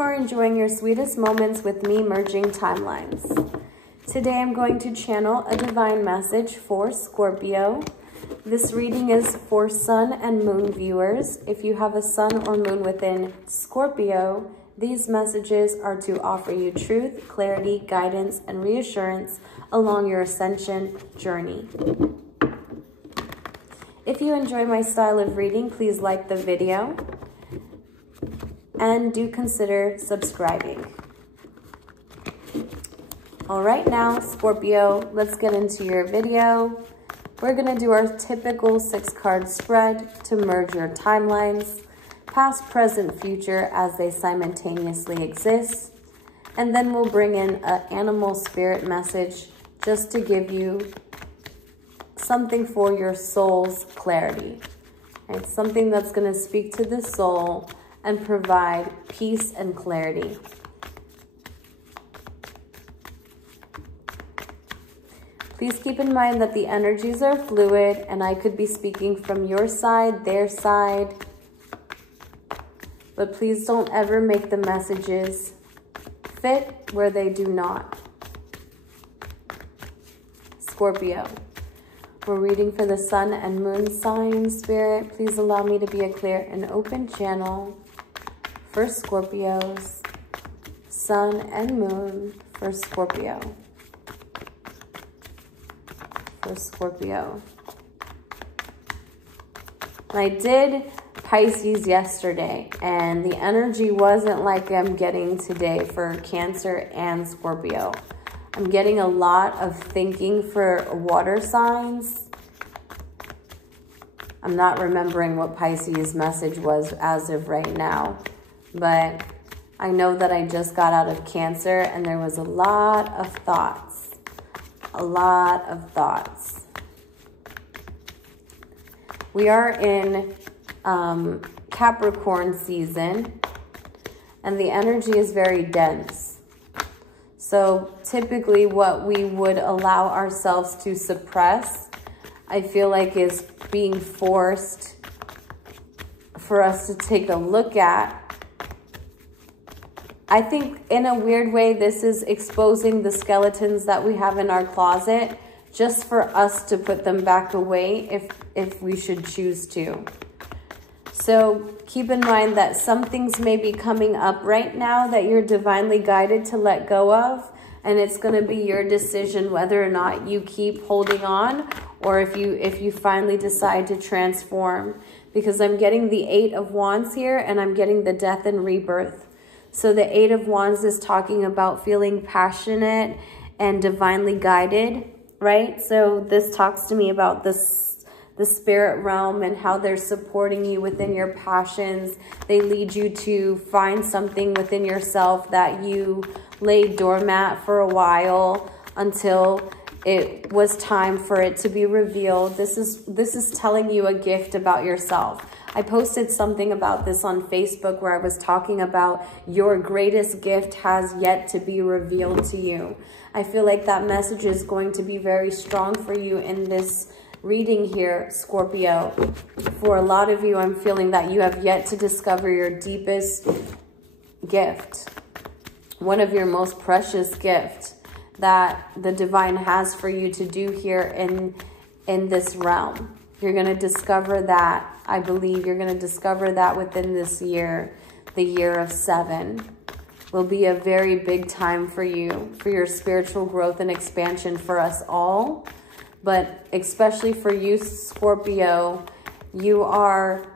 for enjoying your sweetest moments with me merging timelines. Today I'm going to channel a divine message for Scorpio. This reading is for sun and moon viewers. If you have a sun or moon within Scorpio, these messages are to offer you truth, clarity, guidance, and reassurance along your ascension journey. If you enjoy my style of reading, please like the video and do consider subscribing. All right, now, Scorpio, let's get into your video. We're gonna do our typical 6-card spread to merge your timelines, past, present, future, as they simultaneously exist. And then we'll bring in an animal spirit message just to give you something for your soul's clarity. Right? Something that's gonna speak to the soul and provide peace and clarity. Please keep in mind that the energies are fluid and I could be speaking from your side, their side, but please don't ever make the messages fit where they do not. Scorpio, we're reading for the sun and moon sign. Spirit, please allow me to be a clear and open channel for Scorpios, sun and moon for Scorpio. For Scorpio. I did Pisces yesterday, and the energy wasn't like I'm getting today for Cancer and Scorpio. I'm getting a lot of thinking for water signs. I'm not remembering what Pisces message was as of right now, but I know that I just got out of Cancer and there was a lot of thoughts. A lot of thoughts. We are in Capricorn season and the energy is very dense. So typically what we would allow ourselves to suppress, I feel like is being forced for us to take a look at. I think in a weird way, this is exposing the skeletons that we have in our closet just for us to put them back away if we should choose to. So keep in mind that some things may be coming up right now that you're divinely guided to let go of, and it's going to be your decision whether or not you keep holding on or if you finally decide to transform. Because I'm getting the 8 of Wands here and I'm getting the death and rebirth. So the 8 of Wands is talking about feeling passionate and divinely guided, right? So this talks to me about the spirit realm and how they're supporting you within your passions. They lead you to find something within yourself that you laid doormat for a while until it was time for it to be revealed. This is telling you a gift about yourself. I posted something about this on Facebook where I was talking about your greatest gift has yet to be revealed to you. I feel like that message is going to be very strong for you in this reading here, Scorpio. For a lot of you, I'm feeling that you have yet to discover your deepest gift. One of your most precious gifts that the divine has for you to do here in this realm. You're going to discover that. I believe you're going to discover that within this year. The year of 7 will be a very big time for you, for your spiritual growth and expansion for us all. But especially for you, Scorpio, you are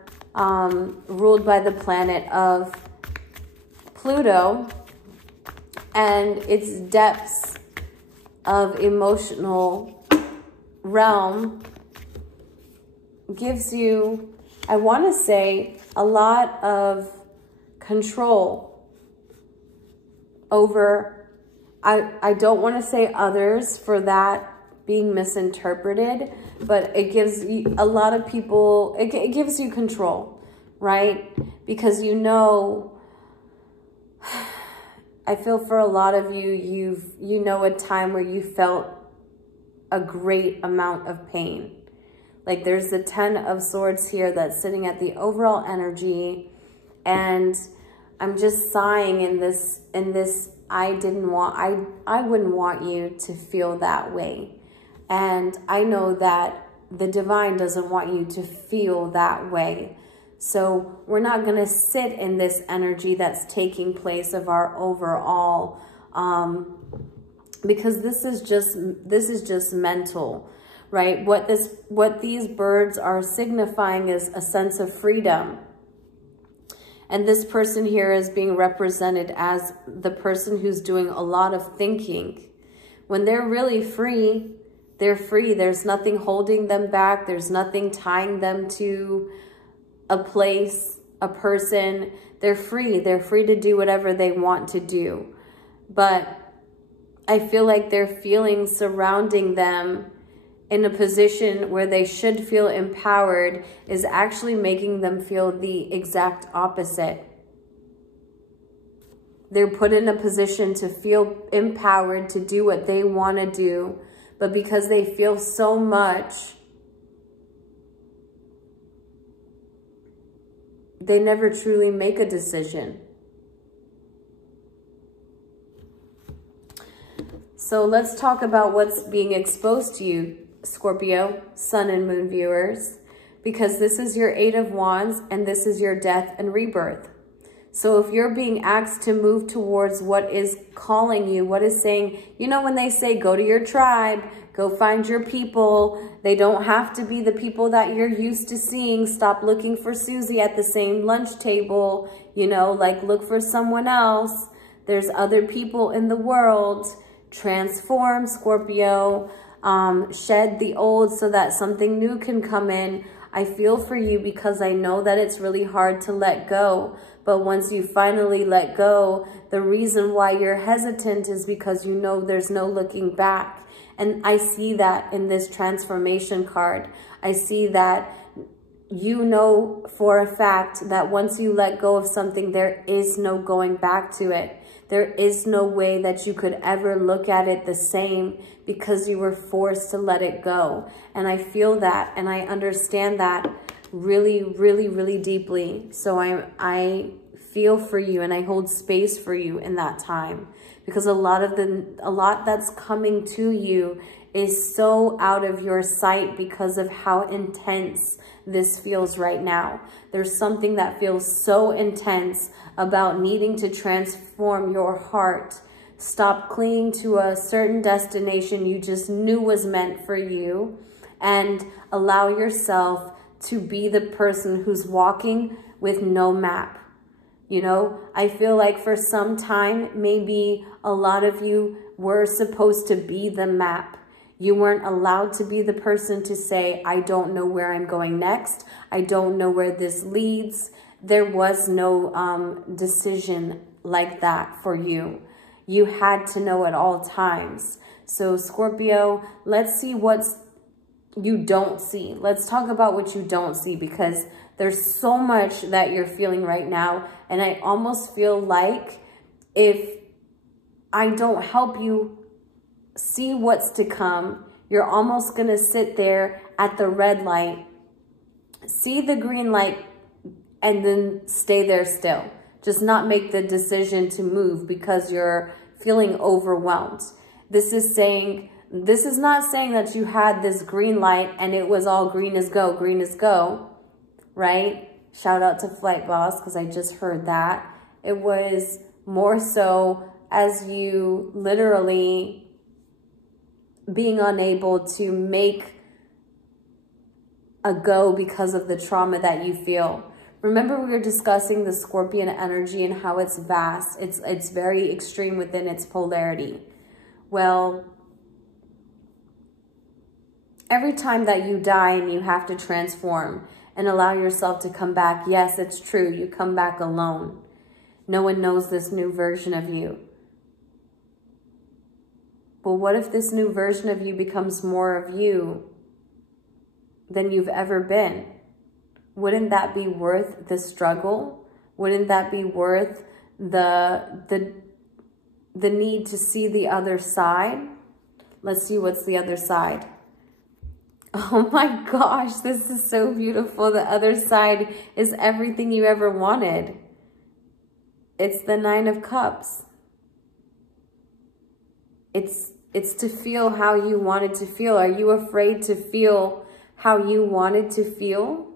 ruled by the planet of Pluto, and its depths of emotional realm gives you, I want to say, a lot of control over, I don't want to say others for that being misinterpreted, but it gives you, a lot of people, it gives you control, right? Because you know, I feel for a lot of you, you know a time where you felt a great amount of pain. Like there's the 10 of Swords here that's sitting at the overall energy, and I'm just sighing in this, I wouldn't want you to feel that way. And I know that the divine doesn't want you to feel that way. So we're not going to sit in this energy that's taking place of our overall, because this is just mental, right? What these birds are signifying is a sense of freedom. And this person here is being represented as the person who's doing a lot of thinking. When they're really free, they're free. There's nothing holding them back. There's nothing tying them to a place, a person. They're free. They're free to do whatever they want to do. But I feel like their feelings surrounding them in a position where they should feel empowered is actually making them feel the exact opposite. They're put in a position to feel empowered to do what they want to do, but because they feel so much, they never truly make a decision. So let's talk about what's being exposed to you, Scorpio, Sun and Moon viewers, because this is your Eight of Wands and this is your death and rebirth. So if you're being asked to move towards what is calling you, what is saying, you know, when they say go to your tribe, go find your people, they don't have to be the people that you're used to seeing. Stop looking for Susie at the same lunch table, you know, like look for someone else. There's other people in the world. Transform, Scorpio. Shed the old so that something new can come in. I feel for you because I know that it's really hard to let go. But once you finally let go, the reason why you're hesitant is because you know there's no looking back. And I see that in this transformation card. I see that you know for a fact that once you let go of something, there is no going back to it. There is no way that you could ever look at it the same because you were forced to let it go. And I feel that and I understand that really, really, really deeply. So I feel for you and I hold space for you in that time, because a lot that's coming to you is so out of your sight because of how intense this feels right now. There's something that feels so intense about needing to transform your heart. Stop clinging to a certain destination you just knew was meant for you and allow yourself to be the person who's walking with no map. You know, I feel like for some time, maybe a lot of you were supposed to be the map. You weren't allowed to be the person to say, I don't know where I'm going next. I don't know where this leads. There was no decision like that for you. You had to know at all times. So Scorpio, let's see what you don't see. Let's talk about what you don't see, because there's so much that you're feeling right now. And I almost feel like if I don't help you see what's to come, you're almost going to sit there at the red light, see the green light, and then stay there still. Just not make the decision to move because you're feeling overwhelmed. This is not saying that you had this green light and it was all green as go, right? Shout out to Flight Boss, because I just heard that. It was more so as you literally being unable to make a go because of the trauma that you feel. Remember, we were discussing the Scorpion energy and how it's vast. It's very extreme within its polarity. Well, every time that you die and you have to transform and allow yourself to come back, yes, it's true, you come back alone. No one knows this new version of you. But what if this new version of you becomes more of you than you've ever been? Wouldn't that be worth the struggle? Wouldn't that be worth the need to see the other side? Let's see what's the other side. Oh my gosh, this is so beautiful. The other side is everything you ever wanted. It's the Nine of Cups. It's to feel how you wanted to feel. Are you afraid to feel how you wanted to feel?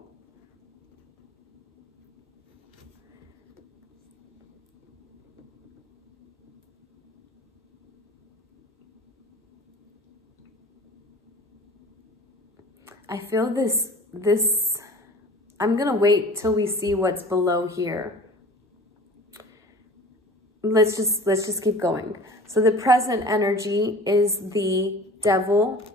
I feel this, I'm going to wait till we see what's below here. Let's just keep going. So the present energy is the Devil.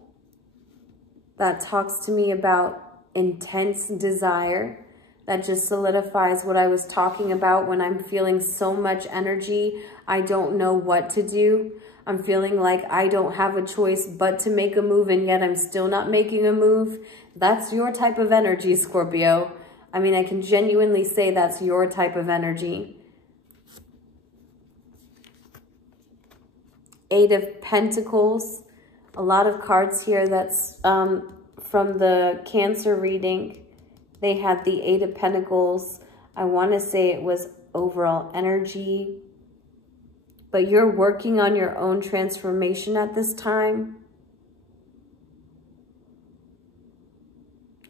That talks to me about intense desire. That just solidifies what I was talking about when I'm feeling so much energy. I don't know what to do. I'm feeling like I don't have a choice but to make a move, and yet I'm still not making a move. That's your type of energy, Scorpio. I mean, I can genuinely say that's your type of energy. Eight of Pentacles. A lot of cards here that's from the Cancer reading. They had the Eight of Pentacles. I want to say it was overall energy. But you're working on your own transformation at this time.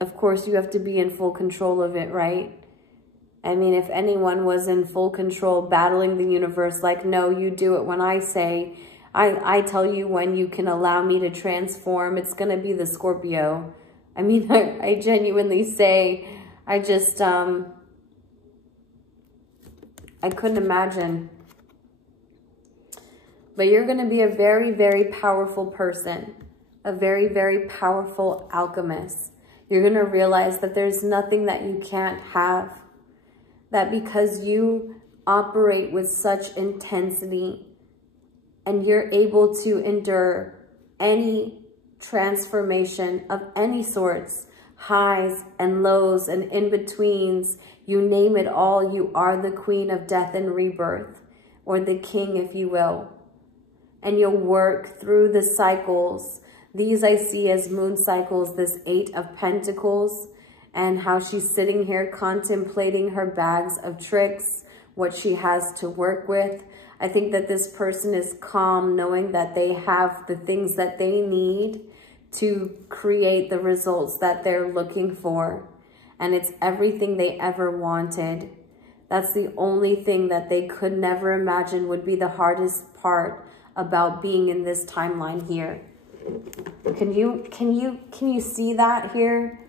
Of course, you have to be in full control of it, right? I mean, if anyone was in full control, battling the universe, like, no, you do it when I say, I tell you when you can allow me to transform, it's going to be the Scorpio. I mean, I genuinely say, I just, I couldn't imagine. But you're going to be a very, very powerful person, a very, very powerful alchemist. You're going to realize that there's nothing that you can't have, that because you operate with such intensity and you're able to endure any transformation of any sorts, highs and lows and in-betweens, you name it all, you are the queen of death and rebirth, or the king, if you will. And you'll work through the cycles. These I see as moon cycles, this Eight of Pentacles, and how she's sitting here contemplating her bags of tricks, what she has to work with. I think that this person is calm, knowing that they have the things that they need to create the results that they're looking for. And it's everything they ever wanted. That's the only thing that they could never imagine would be the hardest part about being in this timeline here. Can you see that here?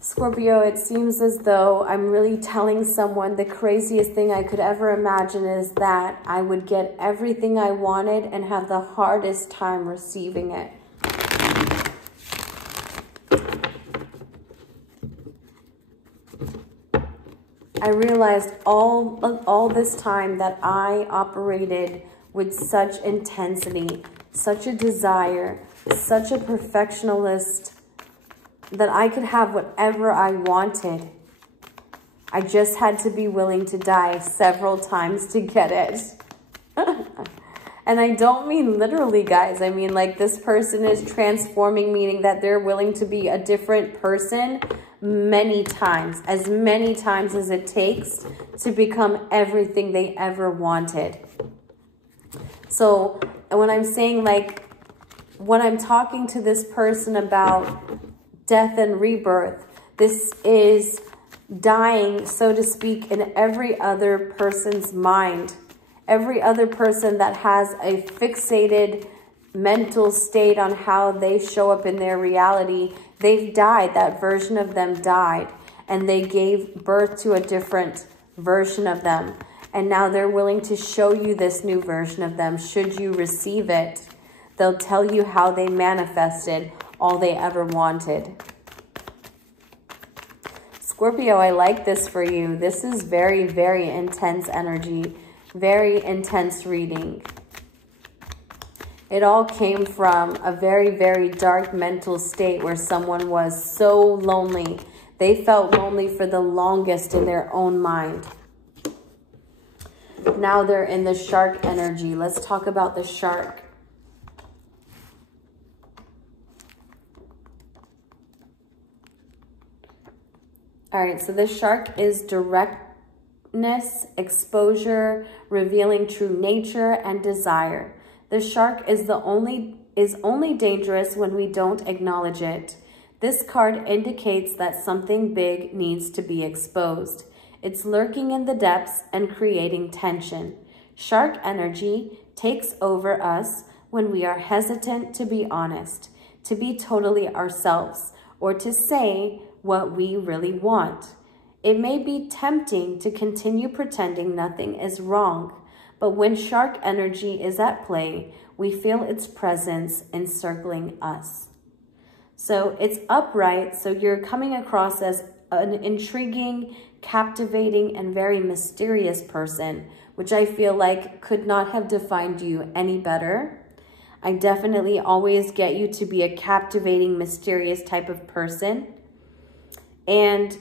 Scorpio, it seems as though I'm really telling someone the craziest thing I could ever imagine is that I would get everything I wanted and have the hardest time receiving it. I realized all this time that I operated with such intensity, such a desire, such a perfectionist, that I could have whatever I wanted. I just had to be willing to die several times to get it. And I don't mean literally, guys. I mean, like, this person is transforming, meaning that they're willing to be a different person many times as it takes to become everything they ever wanted. So when I'm saying, like, when I'm talking to this person about death and rebirth, this is dying, so to speak, in every other person's mind. Every other person that has a fixated mental state on how they show up in their reality, they've died. That version of them died, and they gave birth to a different version of them. And now they're willing to show you this new version of them. Should you receive it, they'll tell you how they manifested all they ever wanted. Scorpio, I like this for you. This is very, very intense energy, very intense reading. It all came from a very, very dark mental state where someone was so lonely. They felt lonely for the longest in their own mind. Now they're in the shark energy. Let's talk about the shark. All right, so the shark is direct. weakness, exposure, revealing true nature and desire. The shark is only dangerous when we don't acknowledge it. This card indicates that something big needs to be exposed. It's lurking in the depths and creating tension. Shark energy takes over us when we are hesitant to be honest, to be totally ourselves, or to say what we really want. It may be tempting to continue pretending nothing is wrong, but when shark energy is at play, we feel its presence encircling us. So it's upright, so you're coming across as an intriguing, captivating, and very mysterious person, which I feel like could not have defined you any better. I definitely always get you to be a captivating, mysterious type of person. And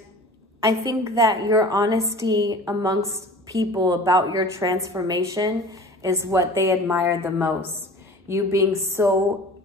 I think that your honesty amongst people about your transformation is what they admire the most. You being so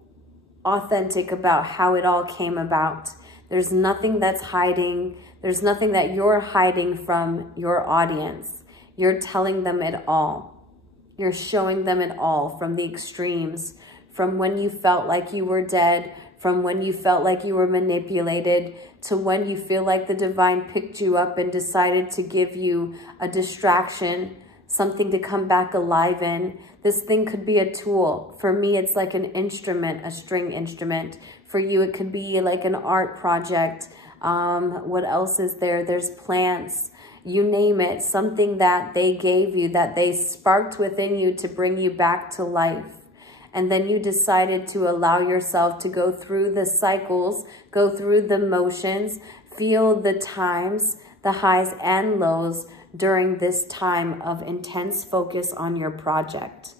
authentic about how it all came about. There's nothing that's hiding. There's nothing that you're hiding from your audience. You're telling them it all. You're showing them it all, from the extremes, from when you felt like you were dead, from when you felt like you were manipulated, to when you feel like the divine picked you up and decided to give you a distraction, something to come back alive in. This thing could be a tool. For me, it's like an instrument, a string instrument. For you, it could be like an art project. What else is there? There's plants, you name it, something that they gave you, that they sparked within you to bring you back to life. And then you decided to allow yourself to go through the cycles, go through the motions, feel the times, the highs and lows during this time of intense focus on your project,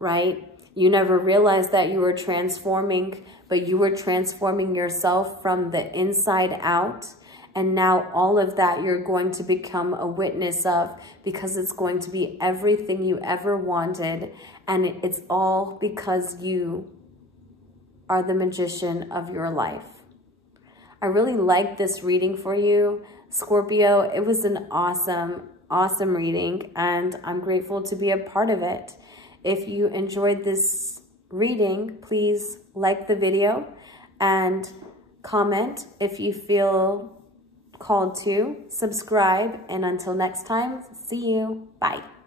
right? You never realized that you were transforming, but you were transforming yourself from the inside out. And now all of that you're going to become a witness of, because it's going to be everything you ever wanted. And it's all because you are the magician of your life. I really liked this reading for you, Scorpio. It was an awesome, awesome reading, and I'm grateful to be a part of it. If you enjoyed this reading, please like the video and comment if you feel called to. Subscribe, and until next time, see you. Bye.